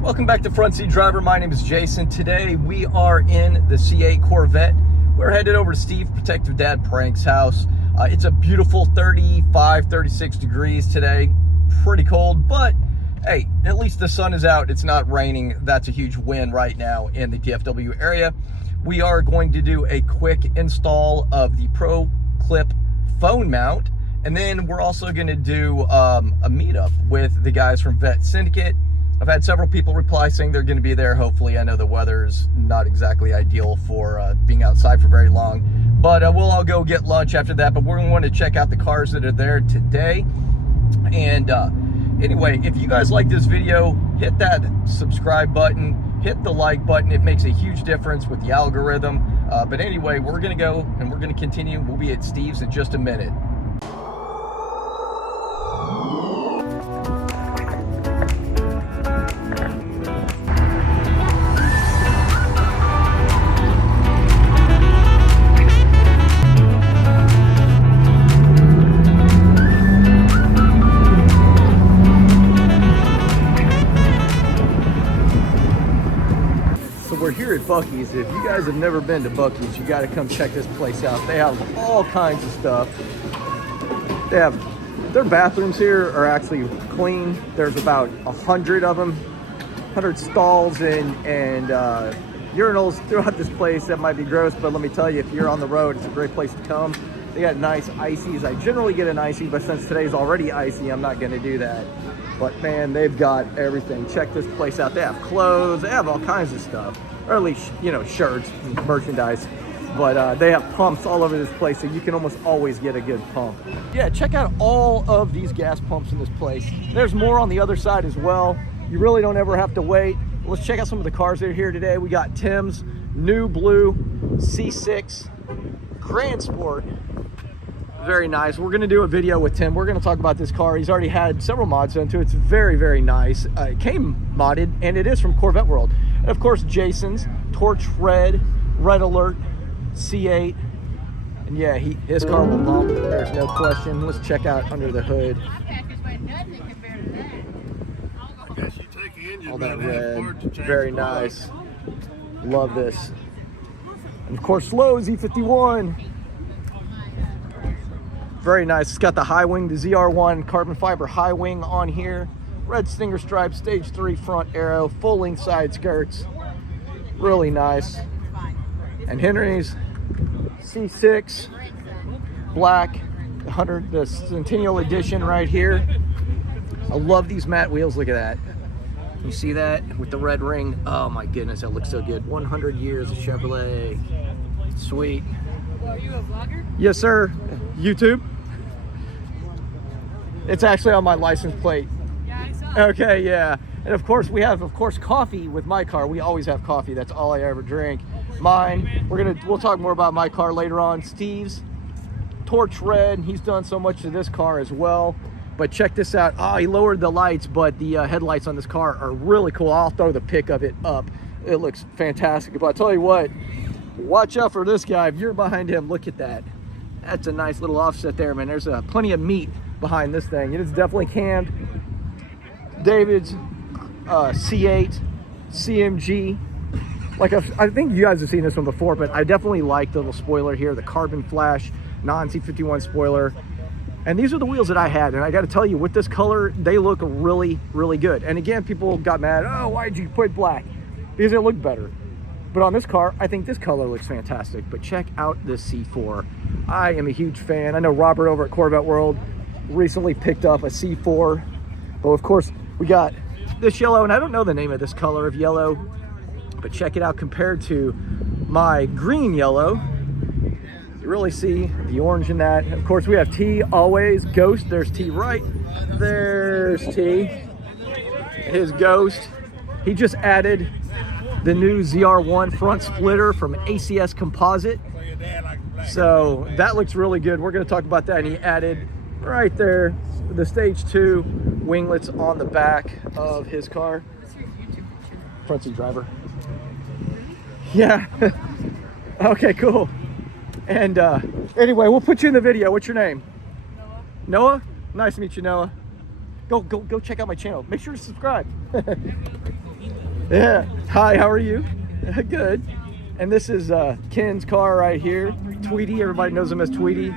Welcome back to Front Seat Driver. My name is Jason. Today we are in the C8 Corvette. We're headed over to Steve Protective Dad Prank's house. It's a beautiful 35, 36 degrees today. Pretty cold, but hey, at least the sun is out. It's not raining. That's a huge win right now in the DFW area. We are going to do a quick install of the Pro Clip phone mount, and then we're also going to do a meetup with the guys from Vette Syndicate. I've had several people reply saying they're going to be there. Hopefully, I know the weather's not exactly ideal for being outside for very long, but we'll all go get lunch after that. But we're going to want to check out the cars that are there today. And anyway, if you guys like this video, hit that subscribe button, hit the like button. It makes a huge difference with the algorithm. But anyway, we're going to go and we're going to continue. We'll be at Steve's in just a minute. We're here at Buc-ee's. If you guys have never been to Buc-ee's, you got to come check this place out. They have all kinds of stuff. They have their bathrooms here are actually clean. There's about 100 of them, 100 stalls and urinals throughout this place. That might be gross, but let me tell you, if you're on the road, it's a great place to come. They got nice ices. I generally get an icy, but since today's already icy, I'm not going to do that. But man, they've got everything. Check this place out. They have clothes. They have all kinds of stuff. Or at least, you know, shirts, merchandise. But they have pumps all over this place, so you can almost always get a good pump. Yeah, check out all of these gas pumps in this place. There's more on the other side as well. You really don't ever have to wait. Let's check out some of the cars that are here today. We got Tim's new blue C6 Grand Sport. Very nice. We're going to do a video with Tim. We're going to talk about this car. He's already had several mods done to it. It's very, very nice. It came modded, and it is from Corvette World. And of course, Jason's Torch Red, Red Alert, C8. And yeah, his car will bump. There's no question. Let's check out under the hood. All that red. Very nice. Love this. And of course, Slow Z51. Very nice. It's got the high wing, the ZR1 carbon fiber high wing on here. Red Stinger stripe, stage 3 front aero, full length side skirts. Really nice. And Henry's C6 black, the Centennial Edition right here. I love these matte wheels. Look at that. You see that with the red ring? Oh my goodness, that looks so good. 100 years of Chevrolet. Sweet. Are you a vlogger? Yes, sir. YouTube. It's actually on my license plate. Yeah, I saw. Okay, yeah. And of course, we have, coffee with my car. We always have coffee. That's all I ever drink. Mine. We'll talk more about my car later on. Steve's Torch Red. He's done so much to this car as well. But check this out. Oh, he lowered the lights, but the headlights on this car are really cool. I'll throw the pic of it up. It looks fantastic. But I'll tell you what, watch out for this guy. If you're behind him, look at that. That's a nice little offset there, man. There's plenty of meat behind this thing. It is definitely cammed. David's C8 CMG. Like I think you guys have seen this one before, but I definitely like the little spoiler here, the carbon flash non-C51 spoiler. And these are the wheels that I had, and I got to tell you, with this color, they look really, really good. And again, people got mad. Oh, why did you put black? Because it looked better. But on this car, I think this color looks fantastic. But check out this C4. I am a huge fan. I know Robert over at Corvette World recently picked up a C4. But of course, we got this yellow, and I don't know the name of this color of yellow, but check it out compared to my green yellow. You really see the orange in that. Of course, we have T always. Ghost, there's T right. There's T. His Ghost. He just added the new ZR1 front splitter from ACS Composite. So that looks really good. We're going to talk about that. And he added right there the stage 2 winglets on the back of his car. Front seat driver. Yeah. Okay, cool. And anyway, we'll put you in the video. What's your name? Noah. Noah? Nice to meet you, Noah. Go check out my channel. Make sure to subscribe. Yeah. Hi, how are you? Good. And this is Ken's car right here. Tweety, everybody knows him as Tweety.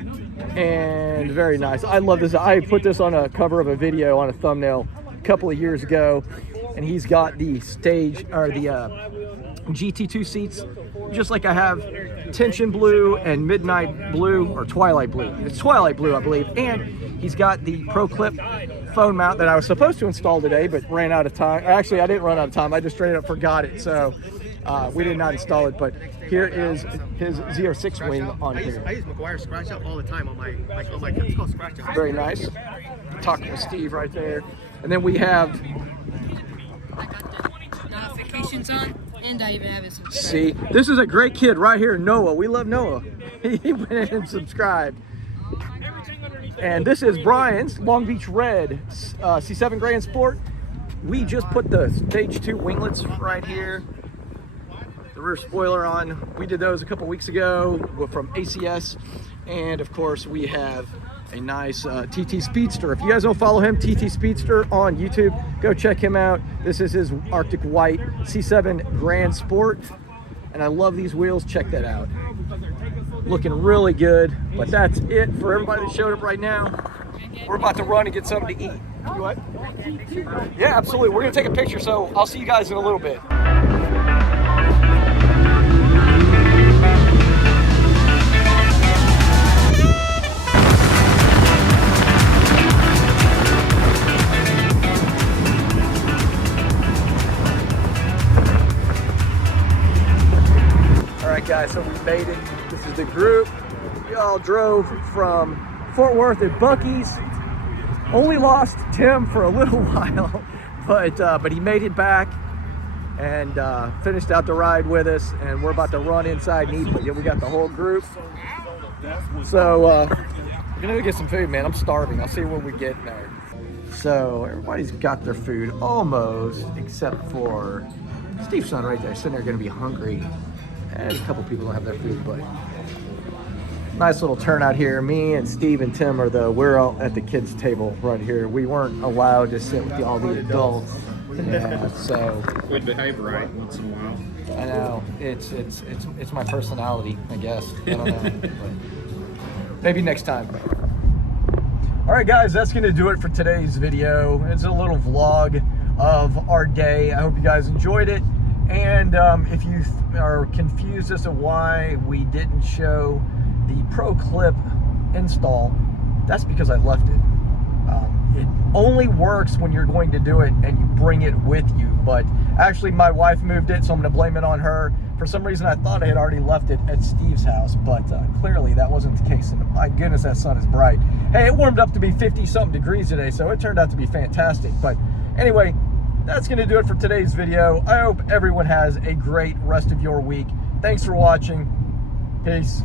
And very nice. I love this. I put this on a cover of a video on a thumbnail a couple of years ago. And he's got the stage, or the GT2 seats, just like I have tension blue and midnight blue, or twilight blue. It's twilight blue, I believe. And he's got the Pro Clip phone mount that I was supposed to install today, but ran out of time. Actually, I didn't run out of time. I just straight up forgot it. So we did not install it, but here is his Z06 wing on here. I use McGuire scratch out all the time on my it's called scratch out. Very nice. Talking with Steve right there. And then we have, Notifications on, and I even have it subscribed. see, this is a great kid right here, Noah. We love Noah. He went in and subscribed. And this is Brian's Long Beach Red C7 Grand Sport. We just put the stage 2 winglets right here. The rear spoiler on. We did those a couple weeks ago from ACS. And of course we have a nice TT Speedster. If you guys don't follow him, TT Speedster on YouTube, go check him out. This is his Arctic White C7 Grand Sport. And I love these wheels. Check that out. Looking really good. But that's it for everybody that showed up right now. We're about to run and get something to eat. You what? Yeah, absolutely. We're going to take a picture, so I'll see you guys in a little bit. All right, guys, so we made it. This is the group. We all drove from Fort Worth at Buc-ee's. Only lost Tim for a little while, but he made it back and finished out the ride with us. And we're about to run inside and eat. But yeah, we got the whole group. So we're gonna get some food, man. I'm starving. I'll see what we get there. So everybody's got their food almost, except for Steve's son right there, sitting there gonna be hungry. And a couple people don't have their food, but nice little turnout here. Me and Steve and Tim we're all at the kids' table right here. We weren't allowed to sit with all the adults. Yeah, so We'd behave right once in a while. I know it's my personality, I guess. I don't know, but maybe next time. All right, guys, that's gonna do it for today's video. It's a little vlog of our day. I hope you guys enjoyed it. And if you are confused as to why we didn't show the Pro Clip install, that's because I left it. It only works when you're going to do it and you bring it with you. But actually my wife moved it, so I'm gonna blame it on her. For some reason I thought I had already left it at Steve's house, but clearly that wasn't the case. And my goodness, that sun is bright. Hey, it warmed up to be 50-something degrees today, so it turned out to be fantastic. But anyway, that's gonna do it for today's video. I hope everyone has a great rest of your week. Thanks for watching. Peace.